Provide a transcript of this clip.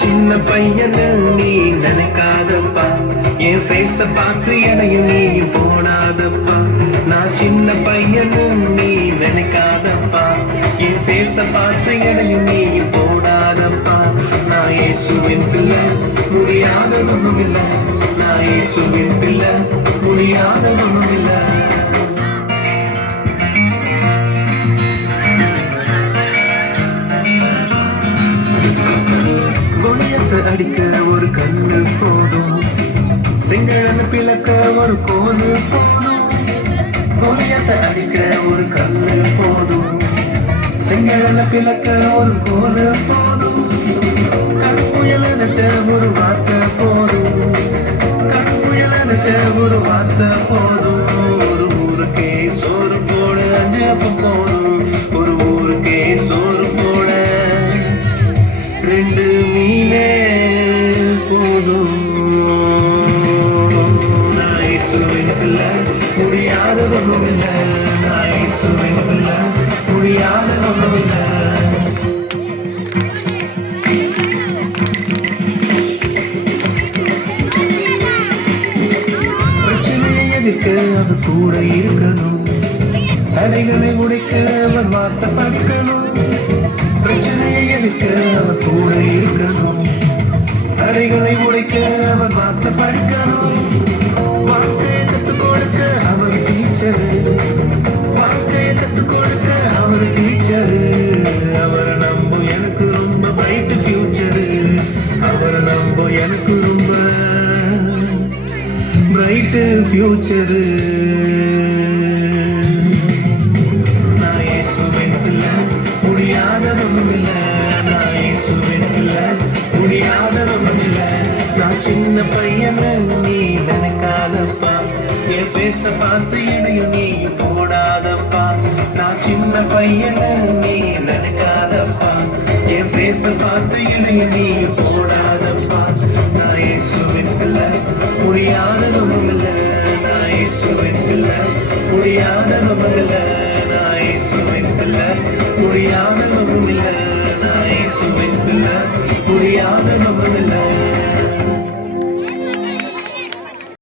சின்ன பையனு நீ நினைக்காதப்பா, என் ஃபேஸ பார்த்து எனையும் நீயும் போடாதப்பா. நான் சின்ன பையனு நீ நினைக்காதப்பா, என் ஃபேஸ பார்த்து எனையும் நீயும் போடாதப்பா. நான் இயேசுவின் பிள்ளை, முடியாததும் இல்லை. நான் இயேசுவின் பிள்ளை, முடியாததும் இல்லை. அடிக்க ஒரு கண்ணு போதும், செங்கடன பிளக்க ஒரு கோலு போதும். கோலியத்தை அடிக்க ஒரு கண்ணு போதும், செங்கடன பிளக்க ஒரு கோலு போதும். கடற்புயல நட்ட ஒரு வார்த்தை போதும், கடற்புயல ஒரு வார்த்தை போதும். ஒரு ஊருக்கே சோறு போட அஞ்சப்பம் போதும், ஒரு ஊருக்கே சோறு போட ரெண்டு மீனே போதும். நான் இயேசுவின் பிள்ளை, முடியாததும் இல்லை. நான் இயேசுவின் பிள்ளை, முடியாததும் இல்லை. பிரச்சனையை எதிர்க்க அது கூட இருக்கணும், தடைகளை உடைக்க அவன் வார்த்தை படிக்கணும். பிரச்சனையை எதிர்க்க அவன் கூட இருக்கணும், தடைகளை உடைக்க அவன் வார்த்தை படிக்கணும். வாழ்க்கையை கற்றுக் கொடுக்க அவர் டீச்சரு, வாழ்க்கையை கற்றுக் கொடுக்க அவர் டீச்சரு. அவர் நம்ப எனக்கு ரொம்ப பிரைட் ஃபியூச்சரு, அவர் நம்ப எனக்கு ரொம்ப பிரைட் ஃபியூச்சரு. நான் இயேசுவின் பிள்ளை, முடியாததும் இல்லை. நான் இயேசுவின் பிள்ளை, முடியாததும் இல்லை. நான் சின்ன பையனு நீ நினைக்காதப்பா, என் பேச பார்த்து இடையும் நீ போடாதப்பா. நான் சின்ன பையனு நீ நினைக்காதப்பா, என் பேச பார்த்து இடையும் நீ போடாதப்பா. நான் இயேசுவின் பிள்ளை, முடியாததும் இல்லை. நான் இயேசுவின் பிள்ளை, முடியாததும் இல்லை.